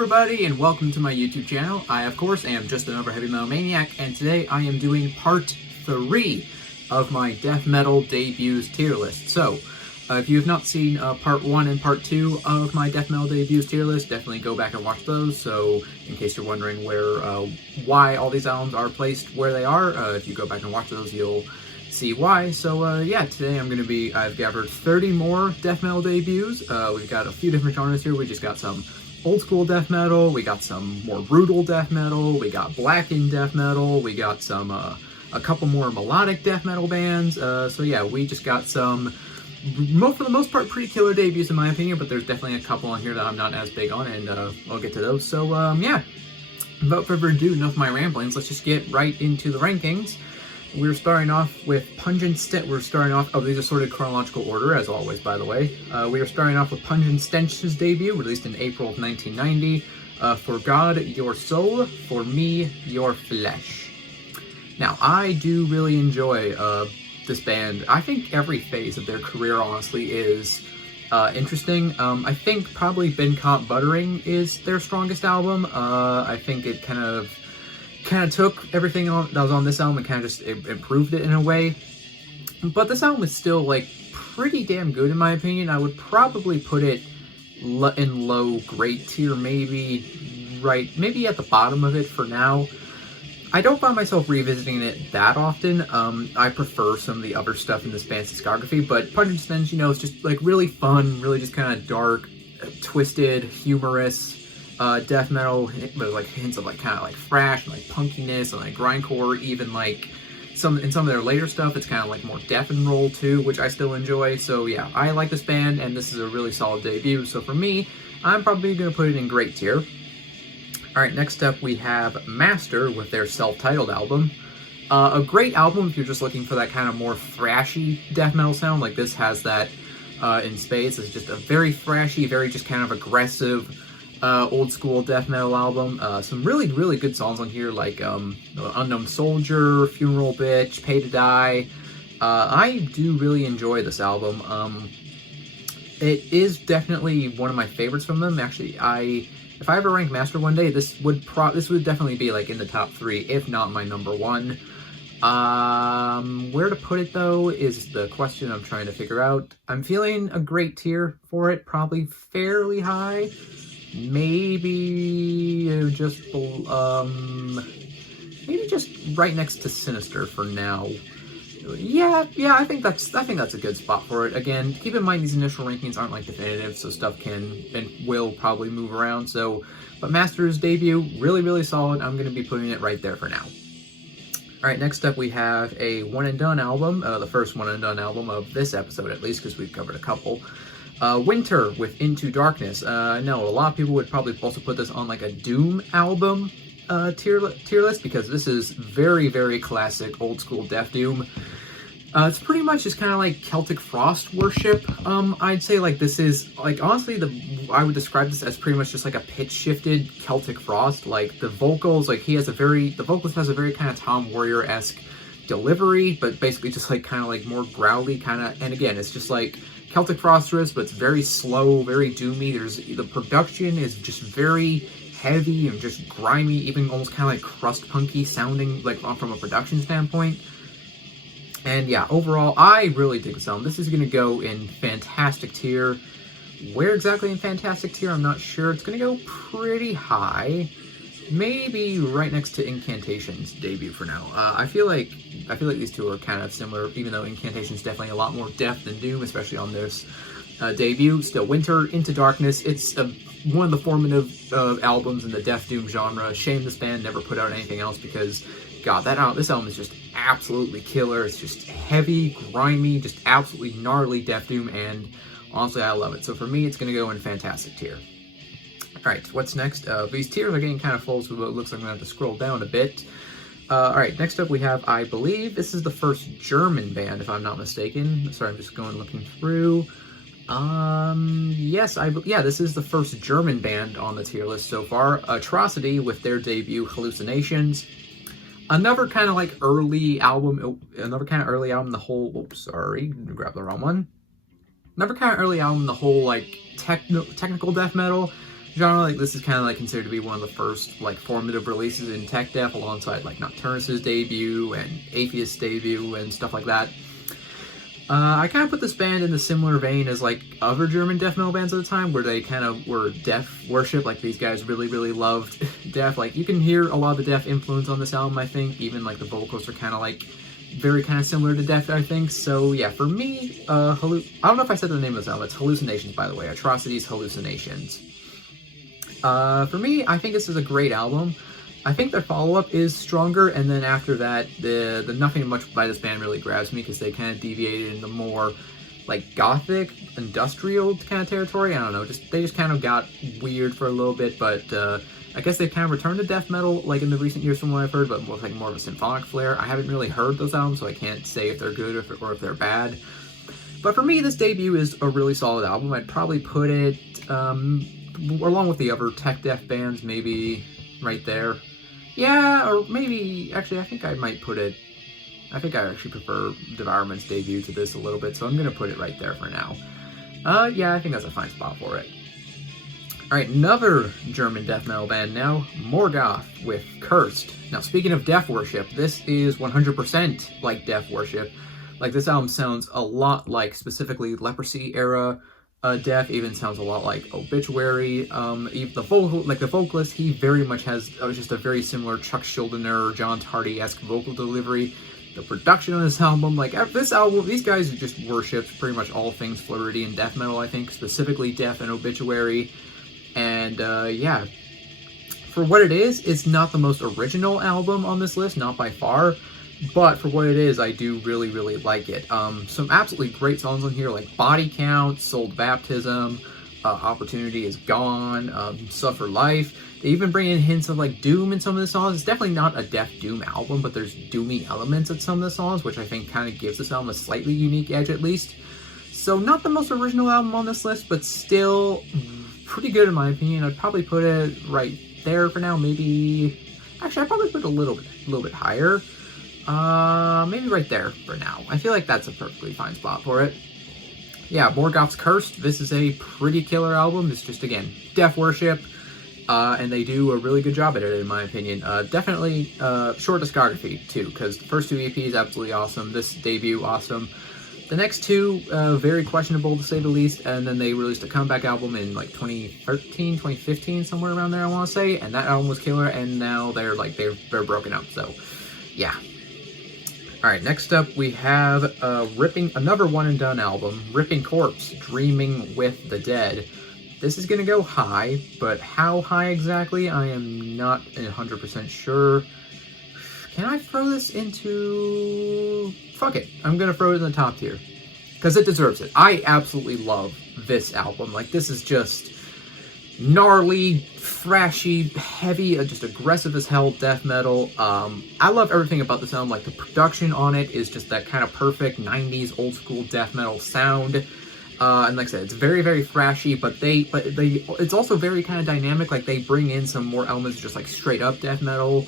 everybody, and welcome to my YouTube channel. I, of course, am just another heavy metal maniac, and today I am doing part 3 of my death metal debuts tier list. So, if you have not seen part 1 and part 2 of my death metal debuts tier list, definitely go back and watch those. So, in case you're wondering why all these albums are placed where they are, if you go back and watch those, you'll see why. So yeah, today I've gathered 30 more death metal debuts. We've got a few different genres here. We just got some old school death metal, we got some more brutal death metal, we got Blackened death metal, we got some a couple more melodic death metal bands. So yeah, we just got some, for the most part, pretty killer debuts in my opinion, but there's definitely a couple on here that I'm not as big on, and I'll get to those. So yeah, without further ado, enough of my ramblings, let's just get right into the rankings. We're starting off with Pungent these are sorted chronological order, as always, by the way. We are starting off with Pungent Stench's debut, released in April of 1990. For God, Your Soul, For Me, Your Flesh. Now, I do really enjoy this band. I think every phase of their career, honestly, is interesting. I think probably Ben Caught Buttering is their strongest album. I think it kind of took everything that was on this album and kind of just improved it in a way. But this album is still, like, pretty damn good in my opinion. I would probably put it in low great tier, maybe at the bottom of it for now. I don't find myself revisiting it that often. I prefer some of the other stuff in this band's discography, but Pungent Stench, it's just, like, really fun, really just kind of dark, twisted, humorous, death metal with like hints of like kind of like thrash and like punkiness and like grindcore. Even like in some of their later stuff, it's kind of like more death and roll too, which I still enjoy. So yeah, I like this band, and this is a really solid debut. So for me, I'm probably gonna put it in great tier. All right, next up we have Master with their self-titled album. A great album if you're just looking for that kind of more thrashy death metal sound. Like this has that in spades. It's just a very thrashy, very just kind of aggressive, old school death metal album. Some really, really good songs on here, like Unknown Soldier, Funeral Bitch, Pay to Die. I do really enjoy this album. It is definitely one of my favorites from them. Actually, if I ever rank Master one day, this would definitely be like in the top 3, if not my number 1. Where to put it though is the question I'm trying to figure out. I'm feeling a great tier for it, probably fairly high. Maybe just right next to Sinister for now. Yeah, I think that's a good spot for it. Again, keep in mind these initial rankings aren't like definitive, so stuff can and will probably move around. So, but Master's debut, really, really solid. I'm going to be putting it right there for now. All right, next up we have a one and done album, the first one and done album of this episode at least, because we've covered a couple. Winter with Into Darkness. I know a lot of people would probably also put this on like a Doom album tier list, because this is very, very classic old school death doom. It's pretty much just kind of like Celtic Frost worship. I'd say like this is like, honestly, I would describe this as pretty much just like a pitch shifted Celtic Frost. Like the vocals, like the vocalist has a very kind of Tom Warrior-esque delivery, but basically just like kind of like more growly kind of, and again, it's just like Celtic Frost riffs, but it's very slow, very doomy. The production is just very heavy and just grimy, even almost kind of like crust punky sounding, like from a production standpoint. And yeah, overall, I really dig this album. This is going to go in fantastic tier. Where exactly in fantastic tier, I'm not sure. It's going to go pretty high. Maybe right next to Incantation's debut for now. I feel like these two are kind of similar, even though Incantation's definitely a lot more death than doom, especially on this debut. Still, Winter, Into Darkness, it's one of the formative albums in the death doom genre. Shame this band never put out anything else, because, God, this album is just absolutely killer. It's just heavy, grimy, just absolutely gnarly death doom, and honestly, I love it. So for me, it's going to go in fantastic tier. Alright, what's next? These tiers are getting kind of full, so it looks like I'm going to have to scroll down a bit. Alright, next up we have, I believe, this is the first German band, if I'm not mistaken. Sorry, I'm just looking through. Yes, this is the first German band on the tier list so far. Atrocity with their debut, Hallucinations. Another kind of like early album, the whole, oops, sorry, grabbed the wrong one. Another kind of early album, the whole like technical death metal. genre. Like, this is kind of like considered to be one of the first like formative releases in tech death, alongside like Nocturnus's debut and Atheist's debut and stuff like that. I kind of put this band in the similar vein as like other German death metal bands at the time, where they kind of were death worship. Like, these guys really loved death. Like, you can hear a lot of the death influence on this album, I think. Even like the vocals are kind of like very kind of similar to death, I think. So yeah, for me, I don't know if I said the name of this album. It's Hallucinations, by the way. Atrocities Hallucinations. For me, I think this is a great album. I think their follow-up is stronger, and then after that, the nothing much by this band really grabs me, because they kind of deviated into more like gothic, industrial kind of territory. I don't know, they just kind of got weird for a little bit, but I guess they've kind of returned to death metal like in the recent years from what I've heard, but with like more of a symphonic flair. I haven't really heard those albums, so I can't say if they're good or if they're bad. But for me, this debut is a really solid album. I'd probably put it, along with the other tech death bands, maybe right there. Yeah, or maybe, actually, I think I might put it, I think I actually prefer Devourment's debut to this a little bit, so I'm going to put it right there for now. Yeah, I think that's a fine spot for it. Alright, another German death metal band now, Morgoth with Cursed. Now, speaking of death worship, this is 100% like death worship. Like, this album sounds a lot like specifically Leprosy era death, even sounds a lot like Obituary. Even the vocalist, he very much has just a very similar Chuck Schuldiner, John Tardy-esque vocal delivery. The production on this album, like this album, these guys just worshipped pretty much all things Floridian death metal, I think, specifically death and Obituary. And yeah, for what it is, it's not the most original album on this list, not by far. But for what it is, I do really like it. Some absolutely great songs on here, like Body Count, Souled Baptism, Opportunity is Gone, Suffer Life. They even bring in hints of like doom in some of the songs. It's definitely not a death doom album, but there's doomy elements at some of the songs, which I think kind of gives this album a slightly unique edge at least. So not the most original album on this list, but still pretty good in my opinion. I'd probably put it right there for now. Maybe, actually, I'd probably put it a little bit higher. Maybe right there for now. I feel like that's a perfectly fine spot for it. Yeah, Morgoth's Cursed. This is a pretty killer album. It's just, again, death worship, and they do a really good job at it, in my opinion. Definitely short discography, too, because the first two EPs, absolutely awesome. This debut, awesome. The next two, very questionable, to say the least, and then they released a comeback album in, like, 2013, 2015, somewhere around there, I want to say, and that album was killer, and now they're broken up, so, yeah. Alright, next up we have another one-and-done album, Ripping Corpse, Dreaming with the Dead. This is going to go high, but how high exactly, I am not 100% sure. Can I throw this into... Fuck it, I'm going to throw it in the top tier, because it deserves it. I absolutely love this album. Like, this is just gnarly, thrashy, heavy, just aggressive as hell death metal. I love everything about this album. Like, the production on it is just that kind of perfect 90s old school death metal sound. And like I said, it's very thrashy, but it's also very kind of dynamic. Like, they bring in some more elements of just like straight up death metal.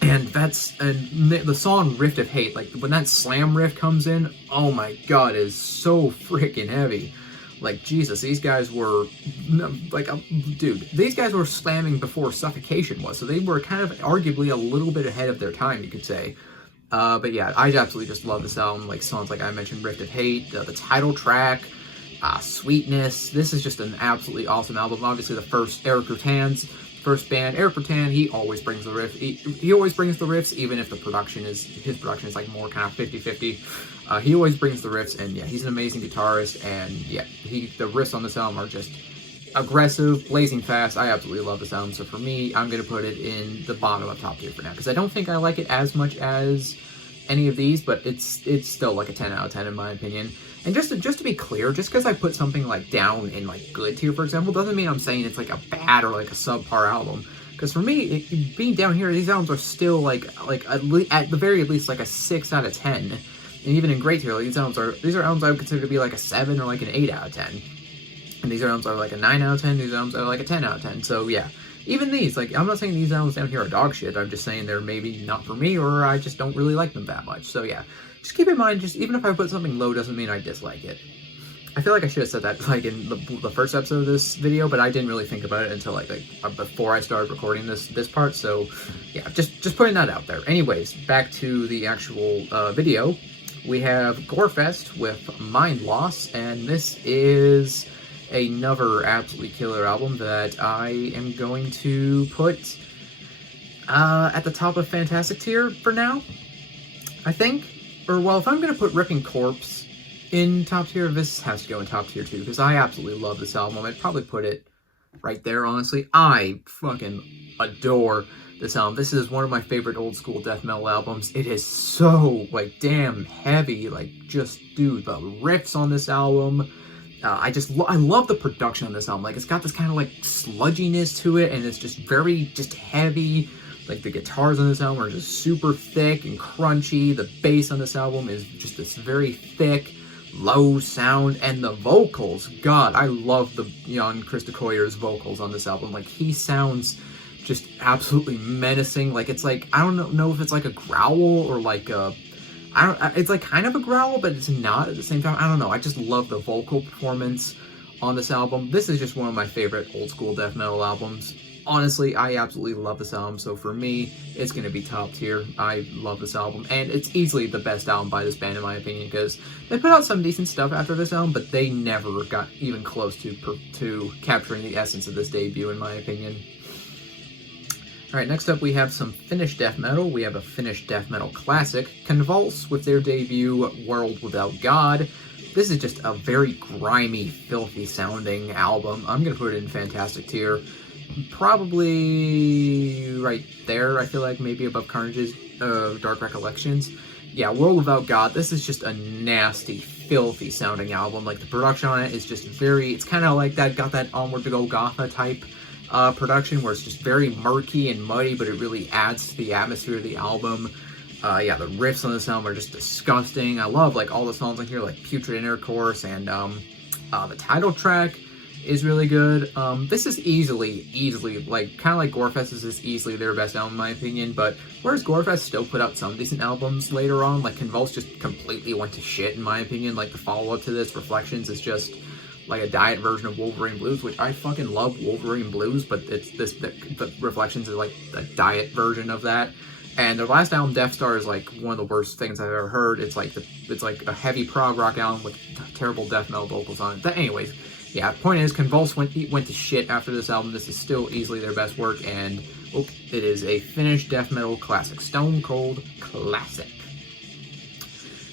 And the song Rift of Hate, like when that slam riff comes in, oh my god, it is so freaking heavy. Like, Jesus, these guys were, like, dude, these guys were slamming before Suffocation was, so they were kind of arguably a little bit ahead of their time, you could say. But yeah, I absolutely just love this album. Like, songs like I mentioned, Rift of Hate, the title track, Sweetness. This is just an absolutely awesome album. Obviously, the first, Eric Rutan's first band. Eric Rutan, he always brings the riff. He always brings the riffs, even if his production is like more kind of 50-50. He always brings the riffs, and yeah, he's an amazing guitarist, and yeah, the riffs on this album are just aggressive, blazing fast. I absolutely love this album, so for me, I'm going to put it in the bottom of top tier for now, because I don't think I like it as much as any of these, but it's still like a 10 out of 10 in my opinion. And just to be clear, just because I put something like down in like good tier, for example, doesn't mean I'm saying it's like a bad or like a subpar album. Because for me, being down here, these albums are still like at the very least like a 6 out of 10. And even in great tier, like, these are albums I would consider to be like a 7 or like an 8 out of 10. And these albums are like a 9 out of 10, these albums are like a 10 out of 10. So yeah, even these, like, I'm not saying these albums down here are dog shit, I'm just saying they're maybe not for me, or I just don't really like them that much. So yeah, just keep in mind, just even if I put something low doesn't mean I dislike it. I feel like I should have said that like in the first episode of this video, but I didn't really think about it until like before I started recording this part. So yeah, just putting that out there. Anyways, back to the actual video. We have Gorefest with Mind Loss, and this is another absolutely killer album that I am going to put at the top of Fantastic tier for now, I think. Or, well, if I'm going to put Ripping Corpse in top tier, this has to go in top tier too, because I absolutely love this album. I'd probably put it right there, honestly. I fucking adore this album. This is one of my favorite old school death metal albums. It is so, like, damn heavy. Like, just, dude, the riffs on this album. I love the production on this album. Like, it's got this kind of, like, sludginess to it, and it's just very, just heavy. Like, the guitars on this album are just super thick and crunchy. The bass on this album is just this very thick, low sound, and the vocals, God, I love the Jan Christokoyer's vocals on this album. Like, he sounds just absolutely menacing. Like, it's like, I don't know if it's like a growl or like a, it's like kind of a growl, but it's not at the same time. I don't know. I just love the vocal performance on this album. This is just one of my favorite old school death metal albums. Honestly, I absolutely love this album, so for me, it's going to be top tier. I love this album, and it's easily the best album by this band, in my opinion, because they put out some decent stuff after this album, but they never got even close to capturing the essence of this debut, in my opinion. Alright, next up we have some Finnish death metal. We have a Finnish death metal classic, Convulse, with their debut, World Without God. This is just a very grimy, filthy sounding album. I'm going to put it in Fantastic tier. Probably right there, I feel like, maybe above Carnage's Dark Recollections. Yeah, World Without God, this is just a nasty, filthy sounding album. Like, the production on it is just very, it's kind of like that, got that Onward to Golgotha type production, where it's just very murky and muddy, but it really adds to the atmosphere of the album. Yeah, the riffs on this album are just disgusting. I love, like, all the songs on here, like Putrid Intercourse, and the title track is really good. This is easily, like, kind of like Gorefest is easily their best album, in my opinion, but whereas Gorefest still put out some decent albums later on, like, Convulse just completely went to shit, in my opinion. Like, the follow-up to this, Reflections, is just like a diet version of Wolverine Blues, which I fucking love Wolverine Blues, but it's the Reflections is like a diet version of that. And their last album, Death Star, is like one of the worst things I've ever heard. It's like a heavy prog rock album with terrible death metal vocals on it. But anyways, yeah, point is, Convulse went to shit after this album. This is still easily their best work, and it is a Finnish death metal classic. Stone Cold classic.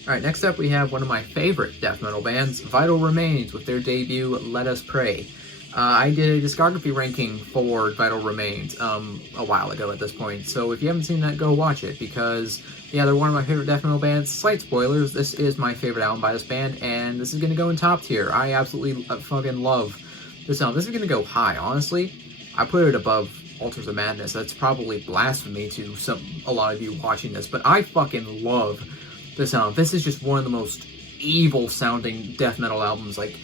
Alright, next up we have one of my favorite death metal bands, Vital Remains, with their debut, Let Us Pray. I did a discography ranking for Vital Remains a while ago at this point, so if you haven't seen that, go watch it, because, yeah, they're one of my favorite death metal bands. Slight spoilers, this is my favorite album by this band, and this is going to go in top tier. I absolutely fucking love this album. This is going to go high, honestly. I put it above Altars of Madness. That's probably blasphemy to a lot of you watching this, but I fucking love this album. This is just one of the most evil sounding death metal albums, like,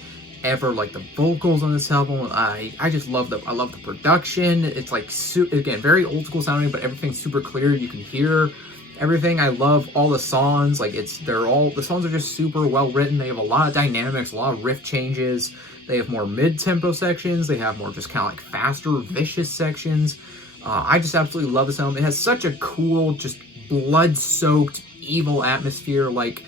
ever. Like, the vocals on this album, I just love I love the production. It's like, again, very old school sounding, but everything's super clear. You can hear everything. I love all the songs. Like, the songs are just super well written. They have a lot of dynamics, a lot of riff changes. They have more mid-tempo sections. They have more just kind of like faster, vicious sections. I just absolutely love this album. It has such a cool, just blood-soaked, evil atmosphere. Like,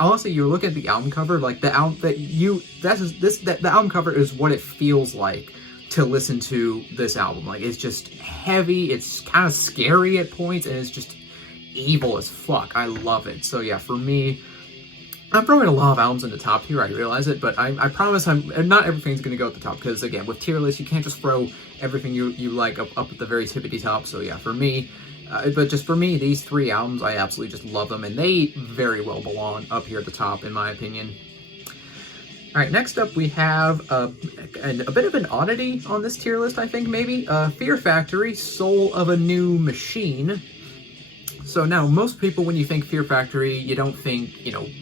honestly, you look at the album cover, like, the album the album cover is what it feels like to listen to this album. Like, it's just heavy, it's kind of scary at points, and it's just evil as fuck. I love it. So yeah, for me, I'm throwing a lot of albums in the top tier, I realize it, but I promise not everything's going to go at the top, because again, with tier lists, you can't just throw everything you like up at the very tippity top. So yeah, for me, but just for me, these three albums, I absolutely just love them, and they very well belong up here at the top, in my opinion. Alright, next up we have a bit of an oddity on this tier list, I think, maybe. Fear Factory, Soul of a New Machine. So now, most people, when you think Fear Factory, you don't think,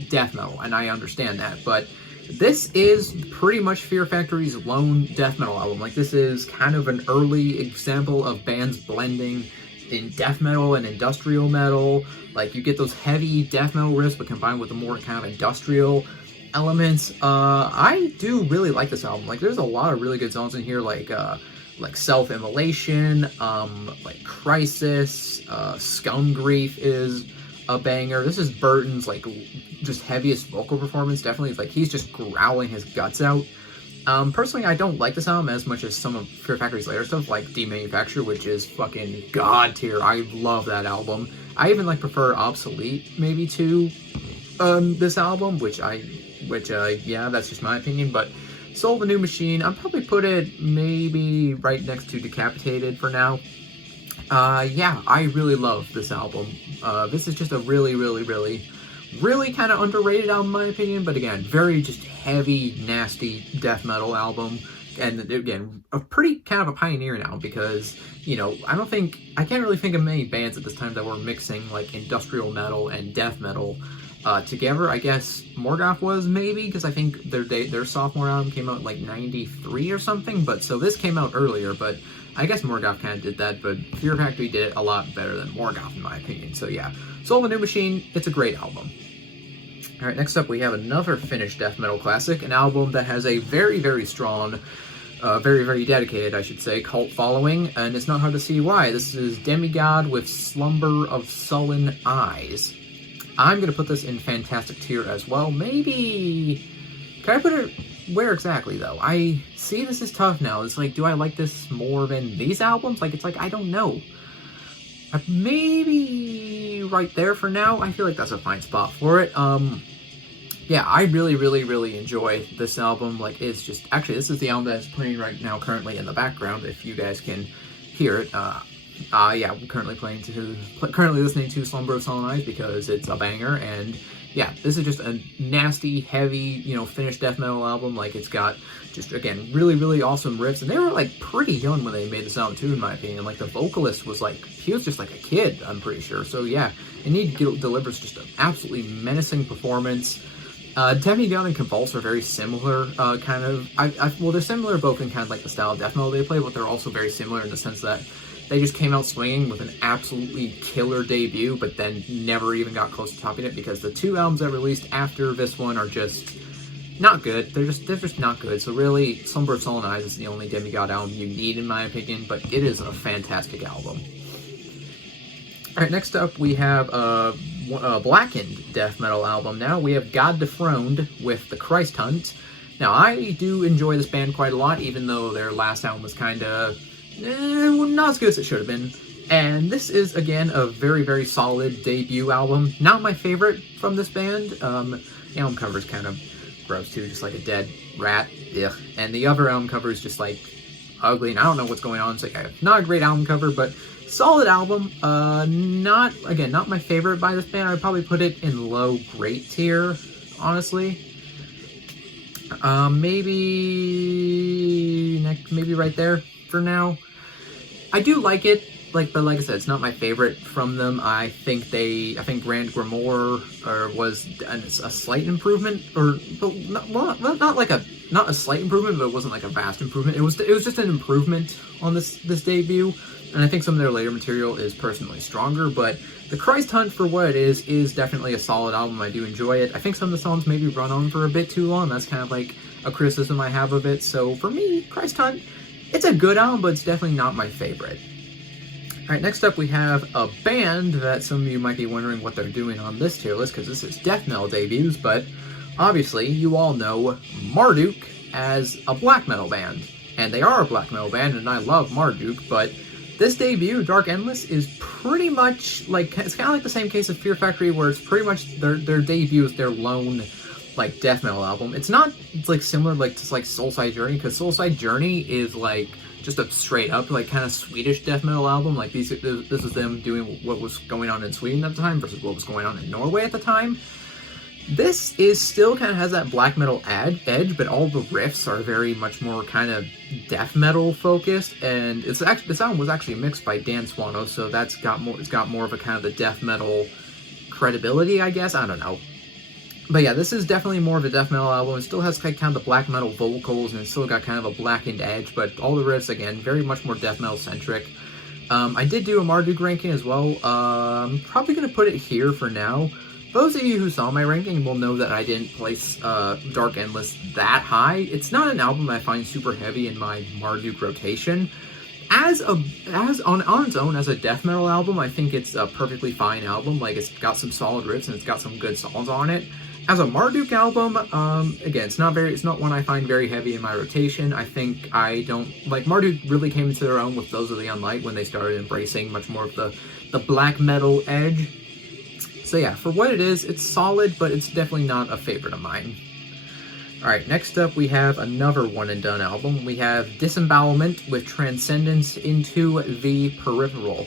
death metal, and I understand that, but this is pretty much Fear Factory's lone death metal album. Like, this is kind of an early example of bands blending in death metal and industrial metal. Like, you get those heavy death metal riffs, but combined with the more kind of industrial elements. I do really like this album. Like, there's a lot of really good songs in here, like Self-Immolation, like Crisis, Scum Grief is a banger. This is Burton's, like, just heaviest vocal performance, definitely. Like, he's just growling his guts out. Personally, I don't like this album as much as some of Fear Factory's later stuff, like Demanufacture, which is fucking god tier. I love that album. I even, like, prefer Obsolete, maybe, to this album, yeah, that's just my opinion, but Soul of a New Machine, I'd probably put it maybe right next to Decapitated for now. Yeah, I really love this album. This is just a really kind of underrated album in my opinion, but again, very just heavy, nasty death metal album. And again, a pretty kind of a pioneer now because, you know, I can't really think of many bands at this time that were mixing like industrial metal and death metal together. I guess Morgoth was maybe, because I think their sophomore album came out in like 93 or something, but so this came out earlier, but I guess Morgoth kind of did that, but Fear Factory did it a lot better than Morgoth in my opinion. So yeah, Soul of a New Machine, it's a great album. Alright, next up we have another Finnish death metal classic, an album that has a very strong, very dedicated, I should say, cult following, and it's not hard to see why. This is Demigod with Slumber of Sullen Eyes. I'm going to put this in fantastic tier as well. Maybe... Can I put it... Where exactly, though? I see this is tough now. It's like, do I like this more than these albums? Like, it's like, I don't know. Maybe right there for now. I feel like that's a fine spot for it. Yeah, I really enjoy this album. Like, it's just... Actually, this is the album that's playing right now currently in the background, if you guys can hear it. Yeah, I'm currently listening to Slumber of Sullen Eyes because it's a banger, and yeah, this is just a nasty, heavy, you know, Finnish death metal album. Like, it's got just, again, really awesome riffs, and they were, like, pretty young when they made this album, too, in my opinion. Like, the vocalist was, like, he was just, like, a kid, I'm pretty sure. So, yeah, and he delivers just an absolutely menacing performance. Demigod and Convulse are very similar, kind of, well, they're similar both in kind of, like, the style of death metal they play, but they're also very similar in the sense that they just came out swinging with an absolutely killer debut, but then never even got close to topping it because the two albums that released after this one are just not good. They're just not good. So really, Slumber of Sullen Eyes is the only Demigod album you need, in my opinion, but it is a fantastic album. Alright, next up we have a Blackened death metal album. Now we have God Dethroned with The Christ Hunt. Now, I do enjoy this band quite a lot, even though their last album was kind of... not as good as it should have been. And this is, again, a very solid debut album. Not my favorite from this band. The album cover is kind of gross, too, just like a dead rat. Ugh. And the other album cover is just, like, ugly, and I don't know what's going on. It's like, not a great album cover, but solid album. Not my favorite by this band. I'd probably put it in low great tier, honestly. Maybe right there for now. I do like it, but like I said, it's not my favorite from them. I think Grand Grimoire was a slight improvement, not a slight improvement, but it wasn't like a vast improvement. It was just an improvement on this debut, and I think some of their later material is personally stronger. But The Christ Hunt, for what it is definitely a solid album. I do enjoy it. I think some of the songs maybe run on for a bit too long. That's kind of like a criticism I have of it. So for me, Christ Hunt, it's a good album, but it's definitely not my favorite. Alright, next up we have a band that some of you might be wondering what they're doing on this tier list, because this is death metal debuts, but obviously you all know Marduk as a black metal band. And they are a black metal band, and I love Marduk, but this debut, Dark Endless, is pretty much like, it's kind of like the same case of Fear Factory, where it's pretty much their debut is their lone, like, death metal album. It's like similar like to like Soulside Journey, because Soulside Journey is like just a straight up like kind of Swedish death metal album. Like this is them doing what was going on in Sweden at the time versus what was going on in Norway at the time. This is still kind of has that black metal edge, but all the riffs are very much more kind of death metal focused, and this album was actually mixed by Dan Swano, so it's got more of a kind of the death metal credibility, I guess. I don't know. But yeah, this is definitely more of a death metal album. It still has kind of the black metal vocals, and it's still got kind of a Blackened edge, but all the riffs, again, very much more death metal centric. I did do a Marduk ranking as well. I'm probably going to put it here for now. those of you who saw my ranking will know that I didn't place Dark Endless that high. It's not an album I find super heavy in my Marduk rotation. As on its own, as a death metal album, I think it's a perfectly fine album. Like, it's got some solid riffs and it's got some good songs on it. As a Marduk album, again, it's not one I find very heavy in my rotation. I think Marduk really came into their own with Those of the Unlight when they started embracing much more of the black metal edge. So yeah, for what it is, it's solid, but it's definitely not a favorite of mine. Alright, next up we have another one and done album. We have Disembowelment with Transcendence into the Peripheral.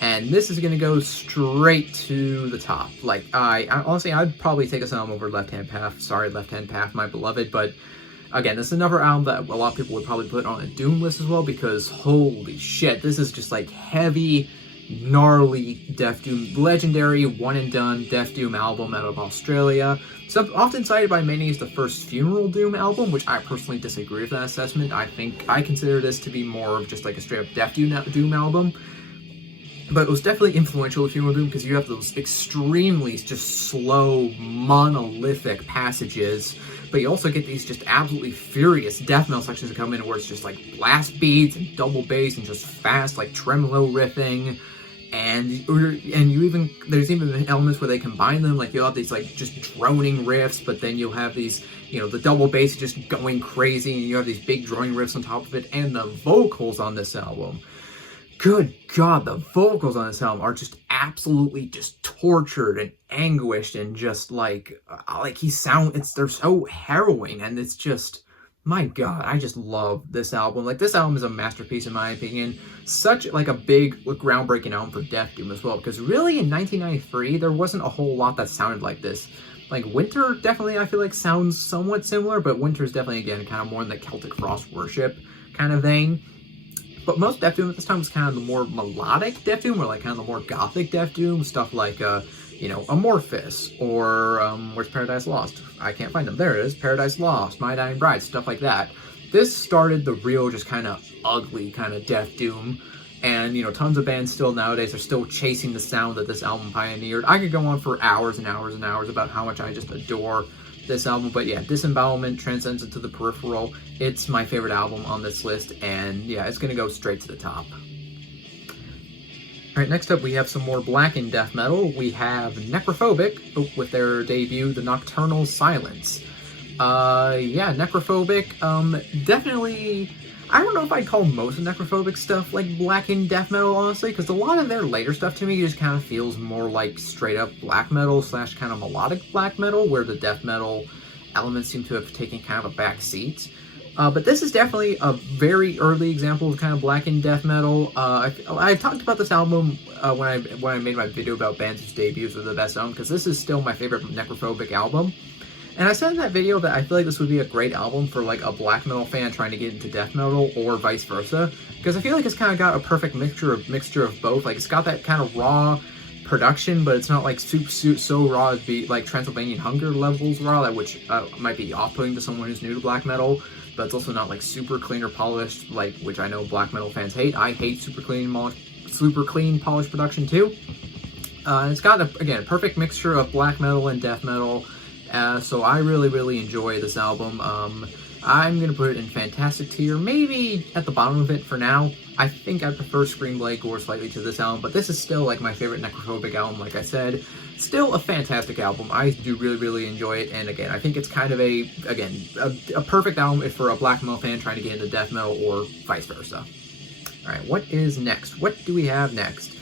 And this is going to go straight to the top. Like, I honestly, I'd probably take this album over Left Hand Path. Sorry, Left Hand Path, my beloved. But again, this is another album that a lot of people would probably put on a Doom list as well, because holy shit, this is just like heavy, gnarly Death Doom, legendary one and done Death Doom album out of Australia. So often cited by many as the first Funeral Doom album, which I personally disagree with that assessment. I consider this to be more of just like a straight up Death Doom album. But it was definitely influential with Funeral Doom because you have those extremely just slow, monolithic passages, but you also get these just absolutely furious death metal sections that come in where it's just like blast beats and double bass and just fast like tremolo riffing, and there's even elements where they combine them, like you'll have these like just droning riffs, but then you'll have these, you know, the double bass just going crazy, and you have these big droning riffs on top of it, and the vocals on this album. Good God, the vocals on this album are just absolutely just tortured and anguished and just like they're so harrowing, and it's just, my God, I just love this album. Like, this album is a masterpiece in my opinion. Such like a big, groundbreaking album for Death Doom as well, because really in 1993 there wasn't a whole lot that sounded like this. Like, Winter definitely I feel like sounds somewhat similar, but Winter's definitely again kind of more in the Celtic Frost worship kind of vein. But most Death Doom at this time was kind of the more melodic Death Doom, or like kind of the more gothic Death Doom, stuff like, you know, Amorphous, or where's Paradise Lost? I can't find them. There it is, Paradise Lost, My Dying Bride, stuff like that. This started the real, just kind of ugly kind of Death Doom, and, you know, tons of bands still nowadays are still chasing the sound that this album pioneered. I could go on for hours and hours and hours about how much I just adore this album, but yeah, Disembowelment transcends into the Peripheral. It's my favorite album on this list, and yeah, it's gonna go straight to the top. Alright, next up we have some more Blackened death metal. We have Necrophobic with their debut, The Nocturnal Silence. Yeah, Necrophobic, definitely, I don't know if I'd call most of Necrophobic stuff like Blackened death metal, honestly, because a lot of their later stuff to me just kind of feels more like straight up black metal / kind of melodic black metal, where the death metal elements seem to have taken kind of a back seat. But this is definitely a very early example of kind of Blackened death metal. I talked about this album when I made my video about bands whose debuts were the best album, because this is still my favorite Necrophobic album. And I said in that video that I feel like this would be a great album for like a black metal fan trying to get into death metal, or vice versa, because I feel like it's kind of got a perfect mixture of both. Like, it's got that kind of raw production, but it's not like so raw as be like Transylvanian Hunger levels raw, which might be off-putting to someone who's new to black metal. But it's also not like super clean or polished, like, which I know black metal fans hate. I hate super clean polished production too. It's got again a perfect mixture of black metal and death metal. So I really enjoy this album. I'm going to put it in fantastic tier, maybe at the bottom of it for now. I think I prefer Screamblade Gore slightly to this album, but this is still like my favorite Necrophobic album, like I said. Still a fantastic album. I do really enjoy it, and again, I think it's kind of a perfect album for a black metal fan trying to get into death metal, or vice versa. Alright, what is next? What do we have next?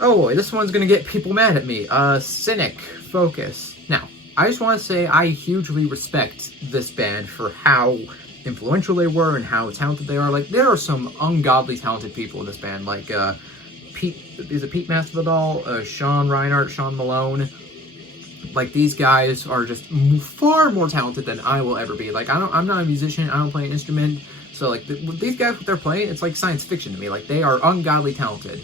Oh boy, this one's going to get people mad at me. Cynic Focus. Now, I just want to say I hugely respect this band for how influential they were and how talented they are. Like, there are some ungodly talented people in this band, like Pete Masvidal, Sean Reinhart, Sean Malone. Like, these guys are just far more talented than I will ever be. Like, I'm not a musician, I don't play an instrument, so like these guys, what they're playing, it's like science fiction to me. Like, they are ungodly talented.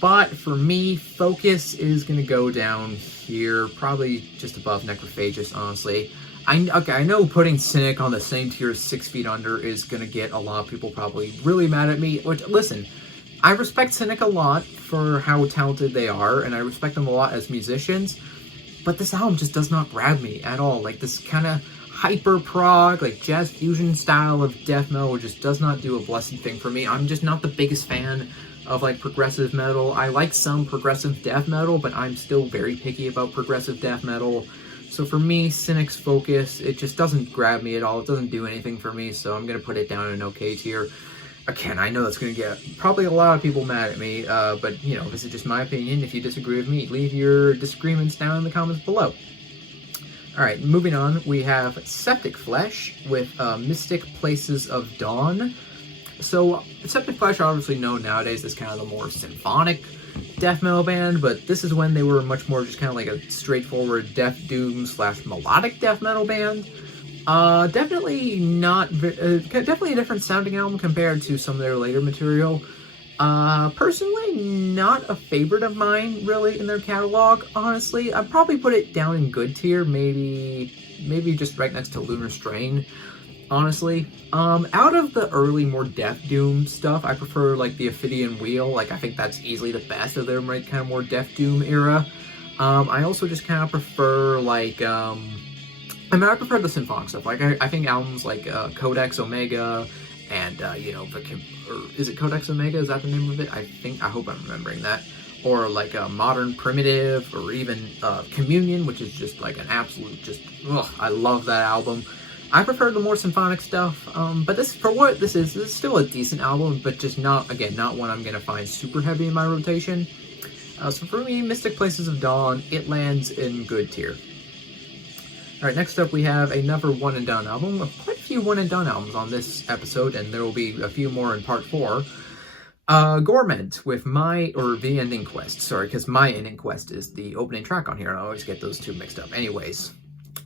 But for me, Focus is going to go down here, probably just above Necrophagus, honestly. I know putting Cynic on the same tier as 6 Feet Under is going to get a lot of people probably really mad at me, which, listen, I respect Cynic a lot for how talented they are, and I respect them a lot as musicians. but this album just does not grab me at all. Like, this kind of hyper prog, like jazz fusion style of death metal just does not do a blessed thing for me. I'm just not the biggest fan of like progressive metal. I like some progressive death metal, but I'm still very picky about progressive death metal. So for me, Cynic's Focus, it just doesn't grab me at all. It doesn't do anything for me, so I'm going to put it down in an okay tier. Again, I know that's going to get probably a lot of people mad at me, but, you know, this is just my opinion. If you disagree with me, leave your disagreements down in the comments below. Alright, moving on, we have Septic Flesh with Mystic Places of Dawn. So, Septic Flesh are obviously known nowadays as kind of the more symphonic death metal band, but this is when they were much more just kind of like a straightforward death doom / melodic death metal band. Definitely definitely a different sounding album compared to some of their later material. Personally, not a favorite of mine, really, in their catalog, honestly. I'd probably put it down in good tier, maybe just right next to Lunar Strain, honestly. Out of the early, more Death Doom stuff, I prefer, like, the Ophidian Wheel. Like, I think that's easily the best of their, like, kind of more Death Doom era. I also just kind of prefer, like, I prefer the symphonic stuff. Like, I think albums like Codex Omega and, you know, is it Codex Omega? Is that the name of it? I hope I'm remembering that. Or like Modern Primitive, or even Communion, which is just like an absolute I love that album. I prefer the more symphonic stuff, but for what this is still a decent album, but just not one I'm going to find super heavy in my rotation. So for me, Mystic Places of Dawn, it lands in good tier. Alright, next up we have another one and done album. Quite a few one and done albums on this episode, and there will be a few more in part 4. Gorment with The Ending Quest. Sorry, because My Ending Quest is the opening track on here. I always get those two mixed up. Anyways.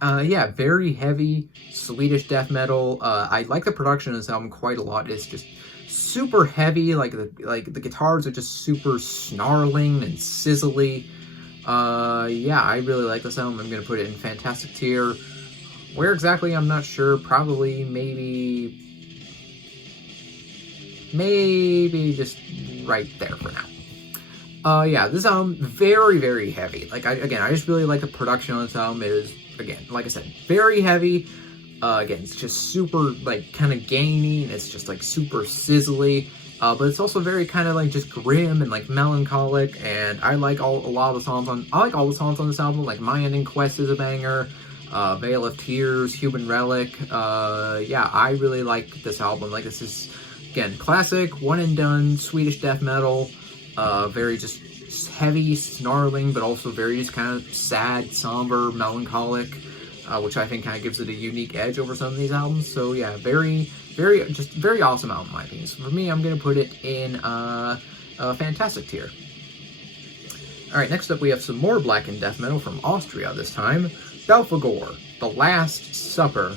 Yeah, very heavy Swedish death metal. I like the production of this album quite a lot. It's just super heavy. Like the guitars are just super snarling and sizzly. Yeah, I really like this album. I'm going to put it in fantastic tier. Where exactly, I'm not sure. Probably, maybe just right there for now. Yeah, this album, very, very heavy. Like, I just really like the production on this album. It is, again, like I said, very heavy. Again, it's just super, like, kind of gainy, and it's just, like, super sizzly. But it's also very kind of like just grim and like melancholic, and I like all the songs on this album. Like My Ending Quest is a banger, Veil of Tears, Human Relic. Yeah, I really like this album. Like, this is, again, classic, one and done Swedish death metal. Very just heavy, snarling, but also very just kind of sad, somber, melancholic, which I think kind of gives it a unique edge over some of these albums. So yeah, very awesome album in my opinion. So for me, I'm going to put it in a fantastic tier. Alright, next up we have some more Blackened death metal from Austria this time. Belphegor, The Last Supper.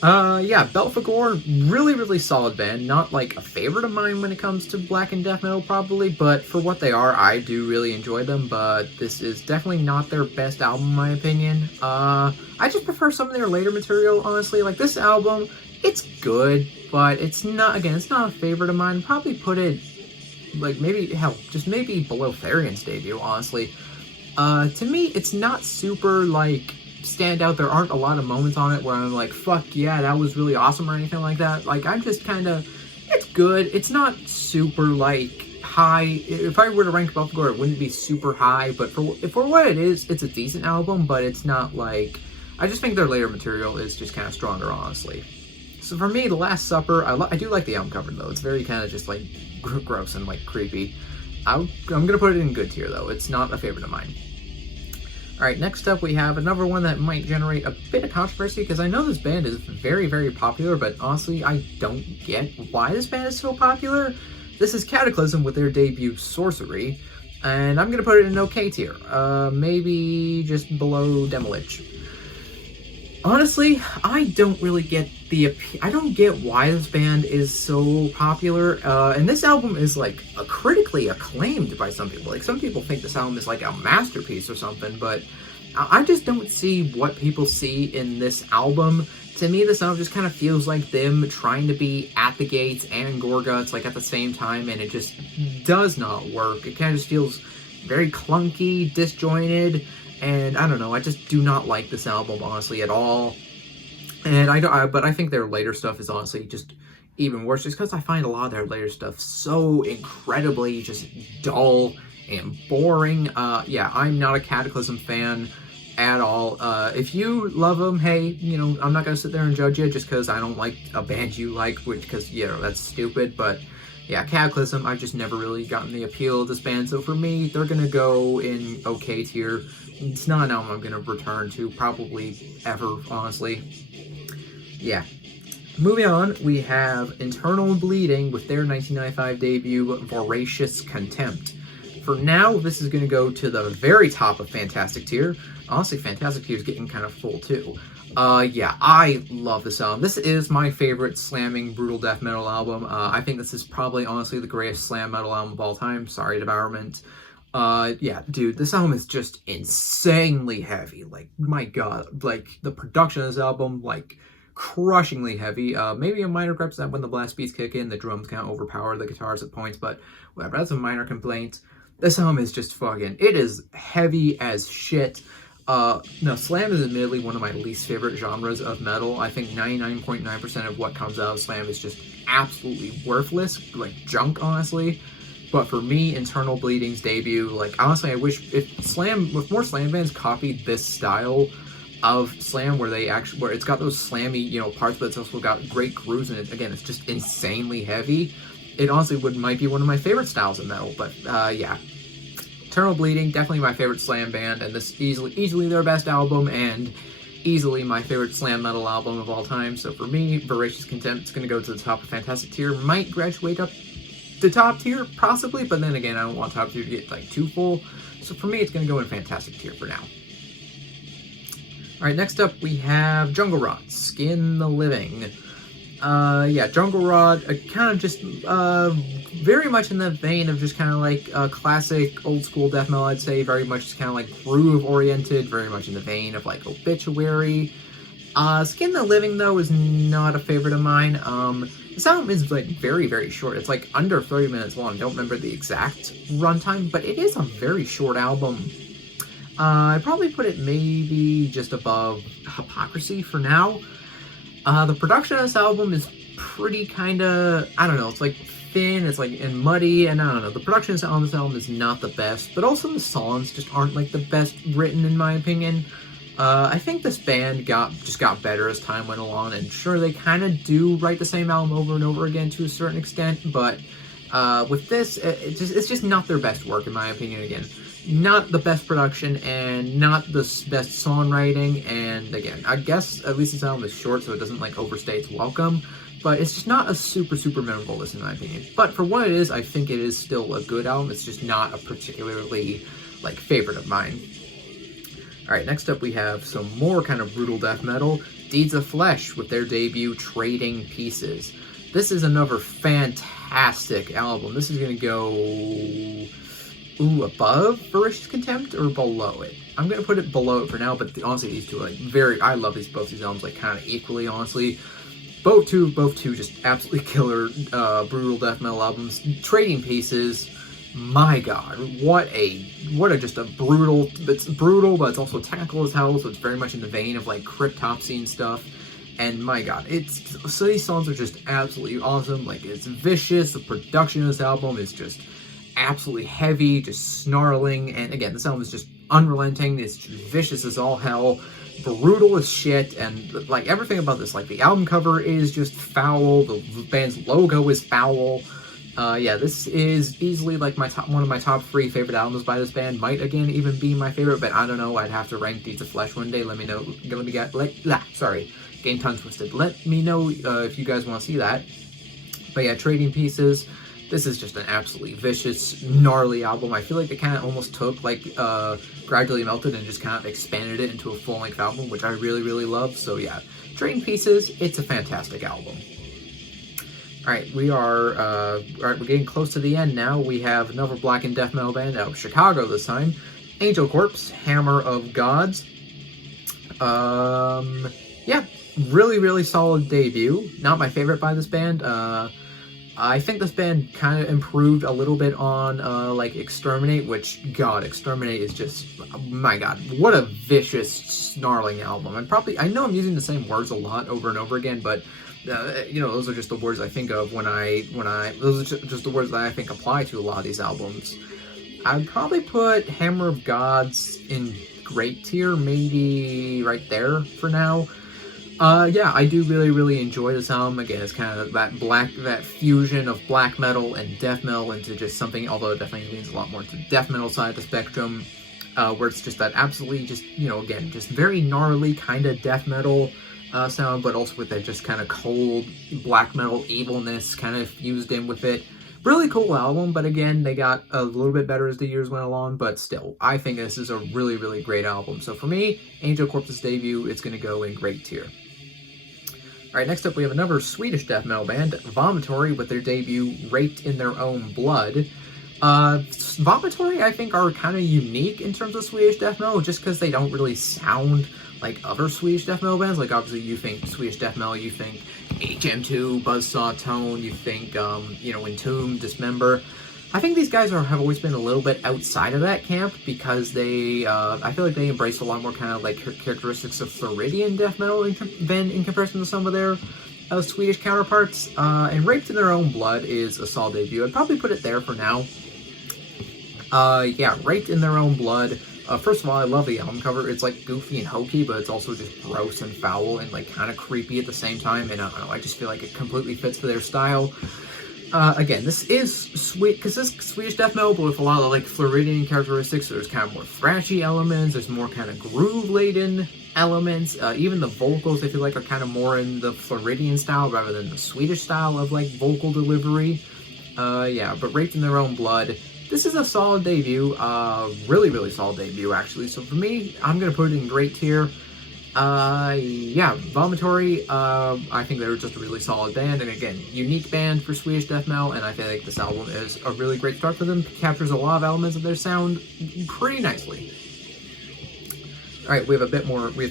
Yeah, Belphegor, really solid band. Not like a favorite of mine when it comes to Blackened death metal probably, but for what they are, I do really enjoy them. But this is definitely not their best album in my opinion. I just prefer some of their later material, honestly. Like, this album, it's good, but it's not a favorite of mine. Probably put it, like, maybe below Therian's debut, honestly. To me, it's not super, like, stand out. There aren't a lot of moments on it where I'm like, fuck yeah, that was really awesome or anything like that. Like, I'm just kind of, it's good. It's not super, like, high. If I were to rank Belphegor, it wouldn't be super high, but for what it is, it's a decent album, but it's not, like, I just think their later material is just kind of stronger, honestly. So for me, The Last Supper, I do like the album cover, though. It's very kind of just, like, gross and, like, creepy. I'm going to put it in good tier, though. It's not a favorite of mine. Alright, next up we have another one that might generate a bit of controversy, because I know this band is very popular, but honestly, I don't get why this band is so popular. This is Cataclysm with their debut, Sorcery, and I'm going to put it in okay tier. Maybe just below Demigod. Honestly, I don't really get I don't get why this band is so popular, and this album is, like, critically acclaimed by some people. Like, some people think this album is, like, a masterpiece or something, but I just don't see what people see in this album. To me, this album just kind of feels like them trying to be At the Gates and Gorguts, like, at the same time, and it just does not work. It kind of just feels very clunky, disjointed. and I don't know, I just do not like this album honestly at all. And but I think their later stuff is honestly just even worse, just because I find a lot of their later stuff so incredibly just dull and boring. Yeah, I'm not a Cataclysm fan at all. If you love them, hey, you know, I'm not gonna sit there and judge you just because I don't like a band you like, which, because, you know, that's stupid. But yeah, Cataclysm, I've just never really gotten the appeal of this band, so for me, they're gonna go in okay tier. It's not an album I'm gonna return to probably ever, honestly. Yeah. Moving on, we have Internal Bleeding with their 1995 debut, Voracious Contempt. For now, this is going to go to the very top of Fantastic Tier. Honestly, Fantastic Tier is getting kind of full too. Yeah, I love this album. This is my favorite slamming brutal death metal album. I think this is probably, honestly, the greatest slam metal album of all time. Sorry, Devourment. Yeah, dude, this album is just insanely heavy. Like, my god, like, the production of this album, like, crushingly heavy. Maybe a minor gripe that when the blast beats kick in, the drums kind of overpower the guitars at points, but whatever, that's a minor complaint. This album is just fucking, it is heavy as shit. No, slam is admittedly one of my least favorite genres of metal. I think 99.9% of what comes out of slam is just absolutely worthless, like junk, honestly. But for me, Internal Bleeding's debut, like, honestly, I wish if more slam bands copied this style of slam, where it's got those slammy, you know, parts, but it's also got great grooves, and again, it's just insanely heavy. It honestly might be one of my favorite styles of metal. But yeah, Eternal Bleeding, definitely my favorite slam band, and this easily their best album, and easily my favorite slam metal album of all time. So for me, Voracious Contempt is going to go to the top of Fantastic Tier. Might graduate up to top tier, possibly, but then again, I don't want top tier to get like too full. So for me, it's going to go in Fantastic Tier for now. Alright, next up we have Jungle Rot, Skin the Living. Yeah, Jungle Rot, kind of just, very much in the vein of just kind of like classic old school death metal, I'd say. Very much just kind of like groove oriented, very much in the vein of like Obituary. Skin the Living, though, is not a favorite of mine. This album is like very, very short. It's like under 30 minutes long. I don't remember the exact runtime, but it is a very short album. I'd probably put it maybe just above Hypocrisy for now. The production of this album is pretty kind of, I don't know, it's like thin, it's like and muddy, and I don't know, the production on this album is not the best, but also the songs just aren't like the best written, in my opinion. I think this band just got better as time went along, and sure, they kind of do write the same album over and over again to a certain extent, but with this, it's just not their best work, in my opinion. Again, not the best production, and not the best songwriting, and again, I guess at least this album is short, so it doesn't like overstay its welcome, but it's just not a super memorable listen, in my opinion. But for what it is, I think it is still a good album. It's just not a particularly like favorite of mine. Alright, next up we have some more kind of brutal death metal, Deeds of Flesh with their debut Trading Pieces. This is another fantastic album. This is going to go above Voracious Contempt or below it? I'm going to put it below it for now, but honestly, these two are like I love both these albums like kind of equally, honestly. Both two just absolutely killer brutal death metal albums. Trading Pieces, my god, what a just a brutal, it's brutal, but it's also technical as hell, so it's very much in the vein of like Cryptopsy and stuff. And my god, so these songs are just absolutely awesome. Like, it's vicious. The production of this album is just absolutely heavy, just snarling, and again, this album is just unrelenting. It's just vicious as all hell, brutal as shit, and like everything about this, like the album cover is just foul, the band's logo is foul. Yeah, this is easily like one of my top 3 favorite albums by this band. Might again even be my favorite, but I don't know. I'd have to rank Deeds of Flesh one day. Let me know. Getting tongue twisted. Let me know if you guys want to see that. But yeah, Trading Pieces. This is just an absolutely vicious, gnarly album. I feel like they kind of almost took like Gradually Melted and just kind of expanded it into a full-length album, which I really love. So yeah, Trading Pieces. It's a fantastic album. All right, we're getting close to the end now. We have another Blackened death metal band out of Chicago this time, Angel Corpse, Hammer of Gods. Yeah, really solid debut. Not my favorite by this band. I think this band kind of improved a little bit on like Exterminate, which, God, Exterminate is just, my God, what a vicious, snarling album. I know I'm using the same words a lot over and over again, but you know, those are just the words I think of those are just the words that I think apply to a lot of these albums. I'd probably put Hammer of Gods in great tier, maybe right there for now. Yeah, I do really enjoy this album. Again, it's kind of that fusion of black metal and death metal into just something, although it definitely leans a lot more to the death metal side of the spectrum, where it's just that absolutely just, you know, again, just very gnarly kind of death metal sound, but also with that just kind of cold black metal evilness kind of fused in with it. Really cool album, but again, they got a little bit better as the years went along, but still, I think this is a really great album. So for me, Angel Corpse's debut, it's going to go in great tier. Alright, next up we have another Swedish death metal band, Vomitory, with their debut, Raped in Their Own Blood. Vomitory, I think, are kind of unique in terms of Swedish death metal, just because they don't really sound like other Swedish death metal bands. Like, obviously, you think Swedish death metal, you think HM2, Buzzsaw Tone, you think, you know, Entomb, Dismember. I think these guys have always been a little bit outside of that camp because they, I feel like they embrace a lot more kind of like characteristics of Floridian death metal in comparison to some of their Swedish counterparts. And Raped in Their Own Blood is a solid debut. I'd probably put it there for now. Yeah, Raped in Their Own Blood. First of all, I love the album cover. It's like goofy and hokey, but it's also just gross and foul and like kind of creepy at the same time. And I don't know, I just feel like it completely fits for their style. Again, this is sweet, because this is Swedish death metal, but with a lot of, like, Floridian characteristics. So there's kind of more thrashy elements, there's more kind of groove-laden elements. Even the vocals, I feel like, are kind of more in the Floridian style rather than the Swedish style of, like, vocal delivery. Yeah, but Raped in Their Own Blood, this is a solid debut. Really solid debut, actually. So for me, I'm going to put it in great tier. Yeah, Vomitory, I think they're just a really solid band, and again, unique band for Swedish death metal, and I feel like this album is a really great start for them. Captures a lot of elements of their sound pretty nicely. Alright, we have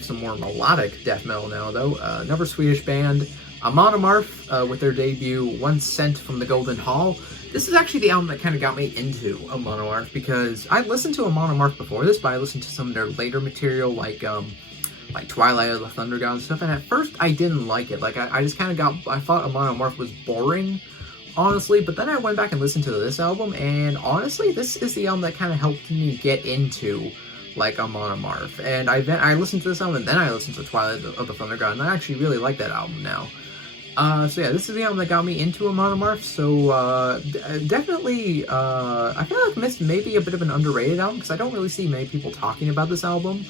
some more melodic death metal now, though. Another Swedish band, Monomorph, with their debut, One Cent from the Golden Hall. This is actually the album that kind of got me into Monomorph, because I listened to Monomorph before this, but I listened to some of their later material, like Twilight of the Thunder God and stuff, and at first I didn't like it. Like, I just kind of I thought Monomorph was boring, honestly, but then I went back and listened to this album, and honestly, this is the album that kind of helped me get into, like, Monomorph. And I listened to this album, and then I listened to Twilight of the Thunder God, and I actually really like that album now. So yeah, this is the album that got me into Monomorph, so definitely, I feel like this may be a bit of an underrated album, because I don't really see many people talking about this album.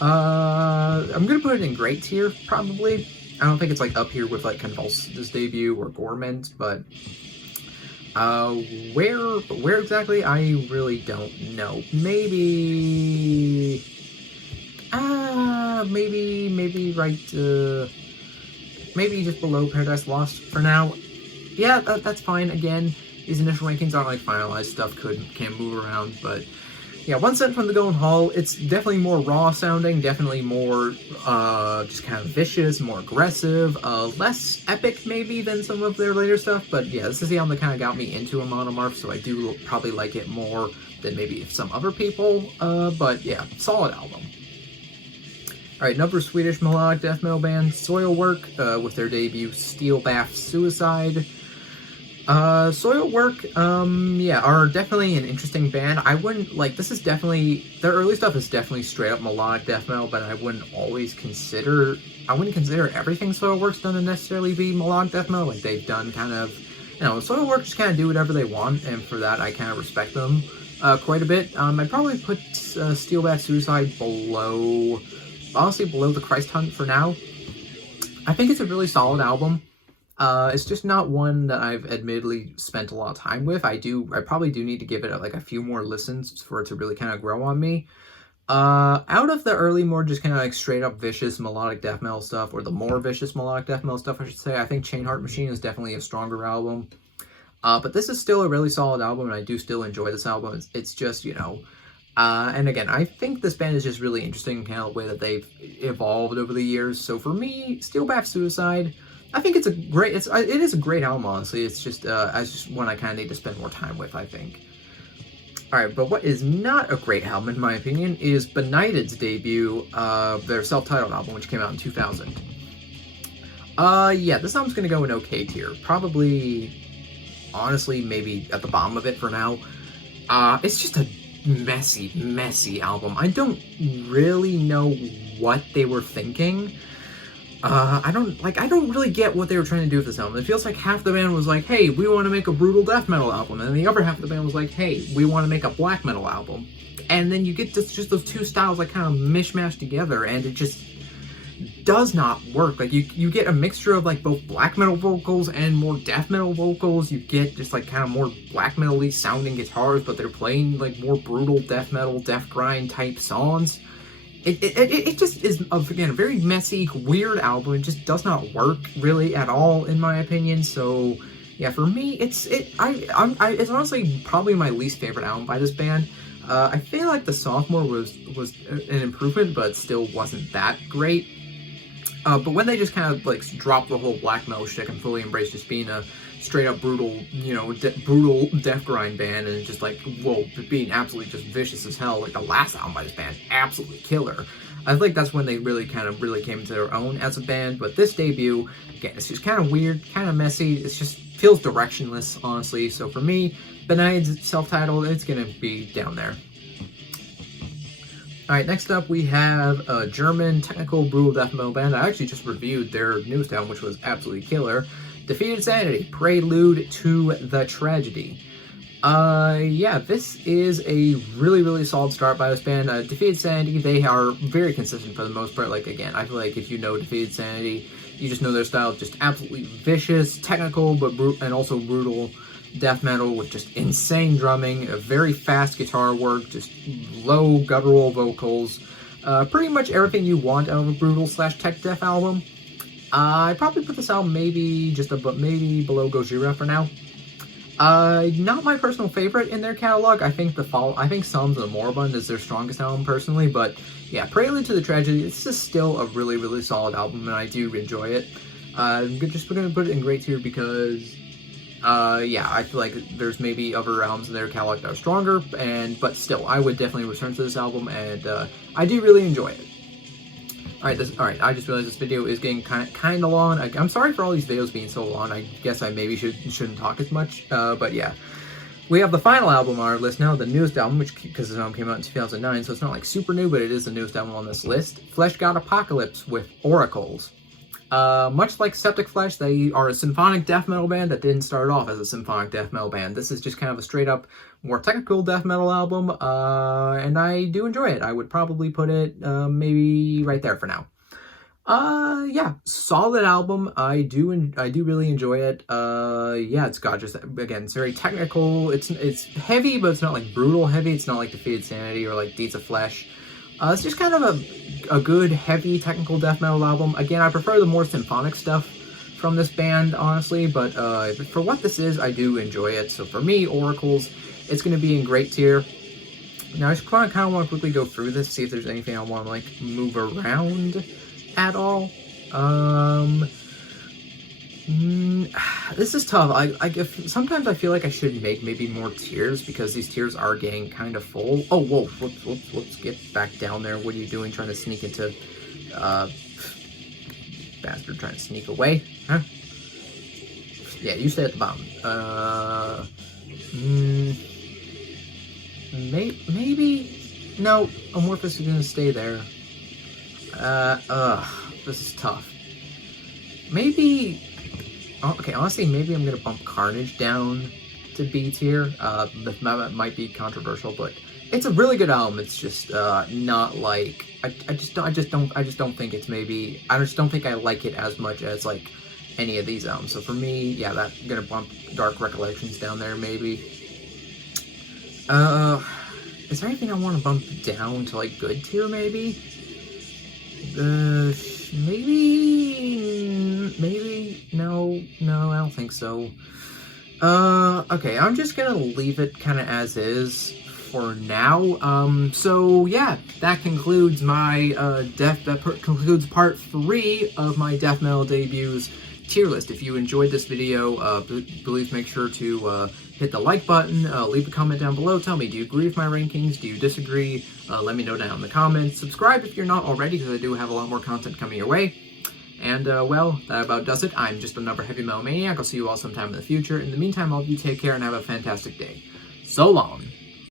I'm gonna put it in great tier, probably. I don't think it's, like, up here with, like, Convulsed's debut or Gorment, but, where exactly, I really don't know. Maybe right, maybe just below Paradise Lost for now. Yeah, that's fine. Again, these initial rankings aren't, like, finalized. Stuff can move around, but yeah, One Cent from the Golden Hall, it's definitely more raw sounding, definitely more, just kind of vicious, more aggressive, less epic maybe than some of their later stuff, but yeah, this is the album that kind of got me into Monomorph, so I do probably like it more than maybe some other people, but yeah, solid album. Alright, another Swedish melodic death metal band, Soilwork, with their debut, Steel Bath Suicide. Soilwork, yeah, are definitely an interesting band. I wouldn't, like, this is definitely, their early stuff is definitely straight up melodic death metal, but I wouldn't consider everything Soilwork's done to necessarily be melodic death metal. Like, they've done kind of, you know, Soilwork just kind of do whatever they want, and for that, I kind of respect them, quite a bit. I'd probably put, Steel Bath Suicide honestly, below the Christ Hunt for now. I think it's a really solid album. It's just not one that I've admittedly spent a lot of time with. I probably do need to give it like a few more listens for it to really kind of grow on me. Out of the early, more just kind of like straight up vicious melodic death metal stuff, or the more vicious melodic death metal stuff, I should say, I think Chain Heart Machine is definitely a stronger album. But this is still a really solid album, and I do still enjoy this album. It's just, you know, and again, I think this band is just really interesting, kind of the way that they've evolved over the years. So for me, Steel Bath Suicide, I think it's a great, it is a great album, honestly. It's just, it's just one I kind of need to spend more time with, I think. Alright, but what is not a great album, in my opinion, is Benighted's debut, their self-titled album, which came out in 2000. Yeah, this album's gonna go in okay tier. Probably, honestly, maybe at the bottom of it for now. It's just a messy album. I don't really know what they were thinking. I don't really get what they were trying to do with this album. It feels like half the band was like, hey, we want to make a brutal death metal album, and the other half of the band was like, hey, we want to make a black metal album. And then you get just those two styles like kind of mishmashed together, and it just does not work. Like you get a mixture of like both black metal vocals and more death metal vocals. You get just like kind of more black metal-y sounding guitars, but they're playing like more brutal death metal, death grind type songs. It just is, again, a very messy, weird album. It just does not work really at all, in my opinion. So, yeah, for me, it's honestly probably my least favorite album by this band. I feel like the sophomore was an improvement, but still wasn't that great. But when they just kind of like dropped the whole black metal shtick and fully embraced just being a straight up brutal, you know, brutal death grind band, and just like, whoa, being absolutely just vicious as hell, like the last album by this band, absolutely killer. I feel like that's when they really came into their own as a band. But this debut, again, it's just kind of weird, kind of messy. It just feels directionless, honestly. So for me, Beniged's self-titled, it's gonna be down there. Alright, next up we have a German technical brutal death metal band. I actually just reviewed their newest album, which was absolutely killer. Defeated Sanity, Prelude to the Tragedy. Yeah, this is a really solid start by this band. Defeated Sanity, they are very consistent for the most part. Like, again, I feel like if you know Defeated Sanity, you just know their style, just absolutely vicious, technical, but and also brutal death metal with just insane drumming, a very fast guitar work, just low guttural vocals, pretty much everything you want out of a brutal / tech death album. I'd probably put this album maybe below Gojira for now. Not my personal favorite in their catalog. I think Psalms of the Moribund is their strongest album personally, but yeah, Prelude to the Tragedy, this is still a really solid album, and I do enjoy it. We're gonna put it in great tier because yeah, I feel like there's maybe other albums in their catalog that are stronger, but still, I would definitely return to this album, and I do really enjoy it. Alright, I just realized this video is getting kind of long. I'm sorry for all these videos being so long. I guess I maybe shouldn't talk as much, but yeah. We have the final album on our list now, the newest album, which, because this album came out in 2009, so it's not like super new, but it is the newest album on this list. Flesh God Apocalypse with Oracles. Much like Septic Flesh, they are a symphonic death metal band that didn't start off as a symphonic death metal band. This is just kind of a straight up, more technical death metal album, and I do enjoy it. I would probably put it maybe right there for now. Yeah, solid album. I do really enjoy it. Yeah, it's got just, again, it's very technical. It's heavy, but it's not like brutal heavy. It's not like Defeated Sanity or like Deeds of Flesh. It's just kind of a good, heavy, technical death metal album. Again, I prefer the more symphonic stuff from this band, honestly, but for what this is, I do enjoy it. So for me, Oracles, it's going to be in great tier. Now, I just kind of want to quickly go through this, see if there's anything I want to, like, move around at all. This is tough. Sometimes I feel like I should make maybe more tiers because these tiers are getting kind of full. Oh, whoa, let's get back down there. What are you doing trying to sneak into, bastard trying to sneak away, huh? Yeah, you stay at the bottom. Maybe, no, Amorphous is gonna stay there. This is tough. Maybe, okay, honestly, maybe I'm gonna bump Carnage down to B tier. This might be controversial, but it's a really good album. It's just not like I just don't think it's maybe, I just don't think I like it as much as like any of these albums. So for me, yeah, I'm gonna bump Dark Recollections down there maybe. Is there anything I want to bump down to like good tier maybe? Maybe, no, I don't think so. Okay, I'm just gonna leave it kind of as is for now. So yeah, that concludes my concludes part 3 of my death metal debuts tier list. If you enjoyed this video, please make sure to hit the like button, leave a comment down below. Tell me, do you agree with my rankings? Do you disagree? Let me know down in the comments. Subscribe if you're not already, because I do have a lot more content coming your way. And, well, that about does it. I'm just another Heavy Metal Maniac. I'll see you all sometime in the future. In the meantime, all of you take care and have a fantastic day. So long.